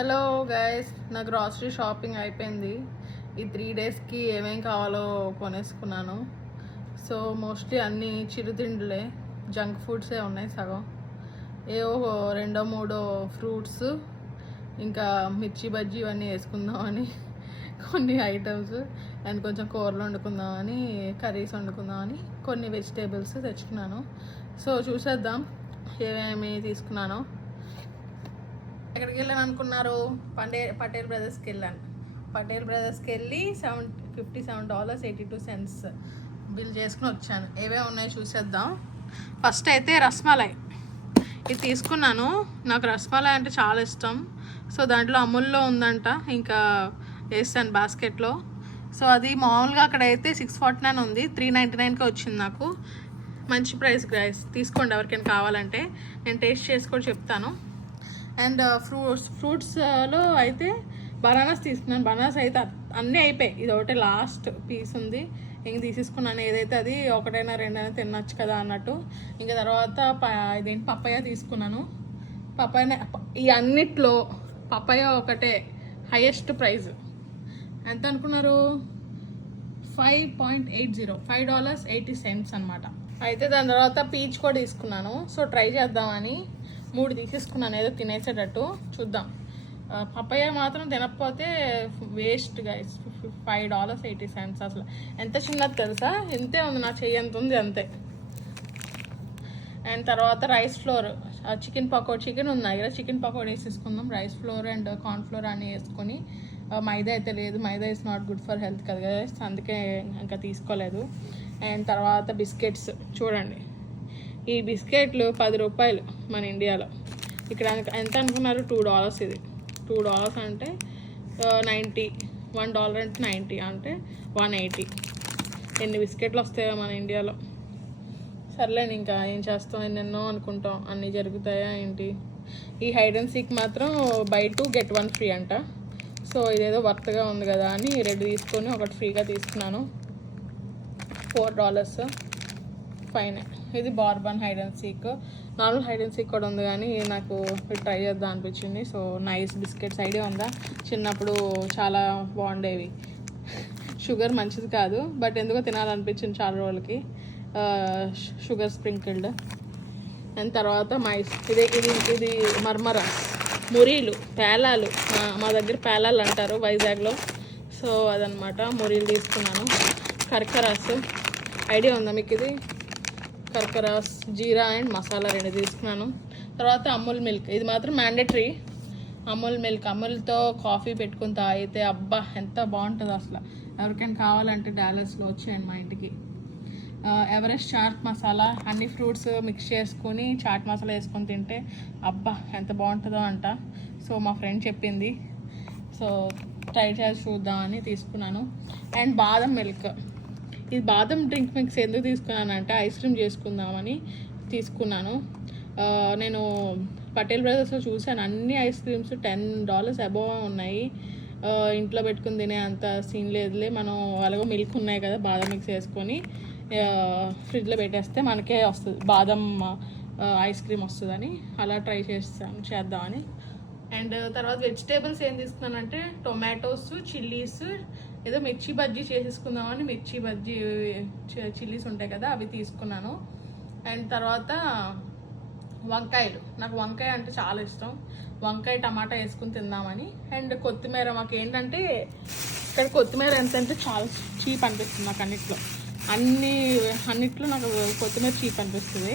Hello guys, నా grocery shopping అయిపోయింది. ఈ 3 డేస్కి ఏమేం కావాలో కొనేసుకున్నాను. సో మోస్ట్లీ అన్నీ చిరుతిండ్లే, జంక్ ఫుడ్సే ఉన్నాయి సగం. ఏవో రెండో మూడో ఫ్రూట్స్, ఇంకా మిర్చి బజ్జీ ఇవన్నీ వేసుకుందామని కొన్ని ఐటమ్స్, అండ్ కొంచెం కూరలు వండుకుందామని, కర్రీస్ వండుకుందామని కొన్ని వెజిటేబుల్స్ తెచ్చుకున్నాను. సో చూసేద్దాం ఏమేమి తీసుకున్నానో. ఎక్కడికి వెళ్ళాను అనుకున్నారు? పటేల్ బ్రదర్స్కి వెళ్ళాను. పటేల్ బ్రదర్స్కి వెళ్ళి $57.82 బిల్ చేసుకుని వచ్చాను. ఏవే ఉన్నాయో చూసేద్దాం. ఫస్ట్ అయితే రస్మలై ఇది తీసుకున్నాను. నాకు రస్మలై అంటే చాలా ఇష్టం. సో దాంట్లో అమూల్లో ఉందంట, ఇంకా వేస్తాను బాస్కెట్లో. సో అది మామూలుగా అక్కడైతే 649 ఉంది, 399కి వచ్చింది నాకు. మంచి ప్రైస్ గైస్, తీసుకోండి ఎవరికైనా కావాలంటే. నేను టేస్ట్ చేసి కూడా చెప్తాను. అండ్ ఫ్రూట్స్లో అయితే బనానాస్ తీసుకున్నాను. బనానాస్ అయితే అన్నీ అయిపోయాయి, ఇది ఒకటే లాస్ట్ పీస్ ఉంది. ఇంక తీసేసుకున్నాను. ఏదైతే అది ఒకటైనా రెండైనా తినచ్చు కదా అన్నట్టు. ఇంకా తర్వాత ఇదేంటి పప్పయ్య తీసుకున్నాను. పప్పయ్య ఈ అన్నిట్లో పప్పయ్య ఒకటే హైయెస్ట్ ప్రైస్. ఎంత అనుకున్నారు? $5.80 అనమాట. అయితే దాని తర్వాత పీచ్ కూడా తీసుకున్నాను. సో ట్రై చేద్దామని 3 తీసేసుకున్నాను, ఏదో తినేసేటట్టు. చూద్దాం. పప్పయ్య మాత్రం తినకపోతే వేస్ట్ గైస్. $5.80 అసలు ఎంత చిన్నది తెలుసా? ఇంతే ఉంది, నా చెయ్యి ఎంత ఉంది అంతే. అండ్ తర్వాత రైస్ ఫ్లోర్, చికెన్ ఉన్నాయి కదా, చికెన్ పకోడీ వేసేసుకుందాం. Rice flour and corn flour అని వేసుకొని. మైదా అయితే లేదు, maida is not good for health కదా గైస్, అందుకే ఇంకా తీసుకోలేదు. అండ్ తర్వాత బిస్కెట్స్ చూడండి. ఈ బిస్కెట్లు $10 మన ఇండియాలో. ఇక్కడ ఎంత అనుకున్నారు? $2. ఇది $2 అంటే 90, $1 అంటే 90, అంటే 180. ఎన్ని బిస్కెట్లు వస్తాయో మన ఇండియాలో. సర్లేండి, ఇంకా ఏం చేస్తాం, ఎన్నెన్నో అనుకుంటాం, అన్నీ జరుగుతాయా ఏంటి. ఈ హైడ్ అండ్ సీక్ మాత్రం buy 2 get 1 free అంట. సో ఇదేదో వర్త్గా ఉంది కదా అని 2 తీసుకొని ఒకటి ఫ్రీగా తీసుకున్నాను. $4 ఫైన్. ఇది bourbon hide and seek. Normal hide and seek కూడా ఉంది, కానీ నాకు ట్రై చేద్దాం అనిపించింది. సో నైస్ బిస్కెట్స్ ఐడియా ఉందా? చిన్నప్పుడు చాలా బాగుండేవి. షుగర్ మంచిది కాదు, బట్ ఎందుకో తినాలనిపించింది చాలా రోజులకి. Sugar sprinkled. అండ్ తర్వాత మైస్, ఇది మర్మర, మురీలు, పేలాలు. మా దగ్గర పేలాలు అంటారు వైజాగ్లో. సో అదనమాట, మురీలు తీసుకున్నాను. కర్కరాస్ ఐడియా ఉందా మీకు? ఇది కర్కరాస్, జీరా అండ్ మసాలా 2 తీసుకున్నాను. తర్వాత అమూల్ మిల్క్, ఇది మాత్రం మ్యాండేటరీ. అమూల్ మిల్క్, అమూల్తో కాఫీ పెట్టుకుని తాగితే అబ్బా ఎంత బాగుంటుంది అసలు. ఎవరికైనా కావాలంటే డాలస్లో వచ్చేయండి మా ఇంటికి. ఎవరెస్ట్ చాట్ మసాలా, అన్ని ఫ్రూట్స్ మిక్స్ చేసుకొని చాట్ మసాలా వేసుకొని తింటే అబ్బా ఎంత బాగుంటుందో అంట. సో మా ఫ్రెండ్ చెప్పింది, సో ట్రై చేసి చూద్దామని తీసుకున్నాను. అండ్ బాదం మిల్క్, ఇది బాదం డ్రింక్ మిక్స్ ఎందుకు తీసుకున్నానంటే ఐస్ క్రీమ్ చేసుకుందామని తీసుకున్నాను. నేను పటేల్ బ్రదర్స్లో చూసాను, అన్ని ఐస్ క్రీమ్స్ $10 అబోవ్ ఉన్నాయి. ఇంట్లో పెట్టుకుని తినే అంత సీన్ లేదులే. మనం అలాగో మిల్క్ ఉన్నాయి కదా, బాదం మిక్స్ వేసుకొని ఫ్రిడ్జ్లో పెట్టేస్తే మనకే వస్తుంది, బాదం ఐస్ క్రీమ్ వస్తుందని అలా ట్రై చేద్దామని. అండ్ తర్వాత వెజిటేబుల్స్ ఏం తీసుకున్నానంటే టొమాటోస్, చిల్లీస్, ఏదో మిర్చి బజ్జీ చేసేసుకుందామని మిర్చి బజ్జీ చిల్లీస్ ఉంటాయి కదా, అవి తీసుకున్నాను. అండ్ తర్వాత వంకాయలు, నాకు వంకాయ అంటే చాలా ఇష్టం. వంకాయ టమాటా వేసుకుని తిందామని. అండ్ కొత్తిమీర, మాకు ఏంటంటే ఇక్కడ కొత్తిమీర ఎంత అంటే చాలా చీప్ అనిపిస్తుంది నాకు. అన్నిట్లో నాకు కొత్తిమీర చీప్ అనిపిస్తుంది.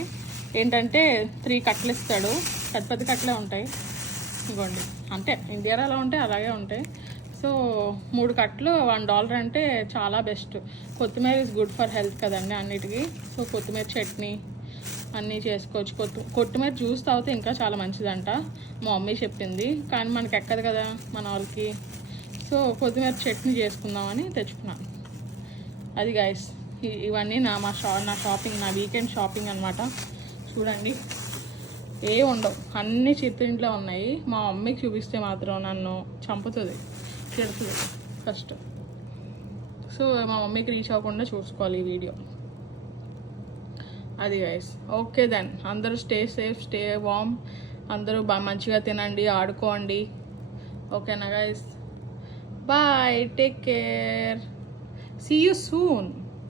ఏంటంటే 3 కట్టలు ఇస్తాడు, పెద్ద కట్టలే ఉంటాయి ఇవ్వండి. అంటే ఇండియాలో ఉంటే అలాగే ఉంటాయి. సో 3 కట్టలు $1 అంటే చాలా బెస్ట్. కొత్తిమీర ఇస్ గుడ్ ఫర్ హెల్త్ కదండి అన్నిటికీ. సో కొత్తిమీర చట్నీ అన్నీ చేసుకోవచ్చు. కొత్తిమీర జ్యూస్ తాగితే ఇంకా చాలా మంచిదంట, మా మమ్మీ చెప్పింది. కానీ మనకి ఎక్కదు కదా మన వాళ్ళకి. సో కొత్తిమీర చట్నీ చేసుకుందామని తెచ్చుకున్నాను. అది గైస్, ఇవన్నీ నా షాపింగ్, నా వీకెండ్ షాపింగ్ అనమాట. చూడండి, ఏ ఉండవు, అన్నీ చిత్తింట్లో ఉన్నాయి. మా మమ్మీకి చూపిస్తే మాత్రం నన్ను చంపుతుంది, తిడుతుంది ఫస్ట్. సో మా మమ్మీకి రీచ్ అవ్వకుండా చూసుకోవాలి ఈ వీడియో. అది గైస్, ఓకే దెన్. అందరూ స్టే సేఫ్, స్టే వార్మ్. అందరూ మంచిగా తినండి, ఆడుకోండి. ఓకేనా guys, bye, take care, see you soon.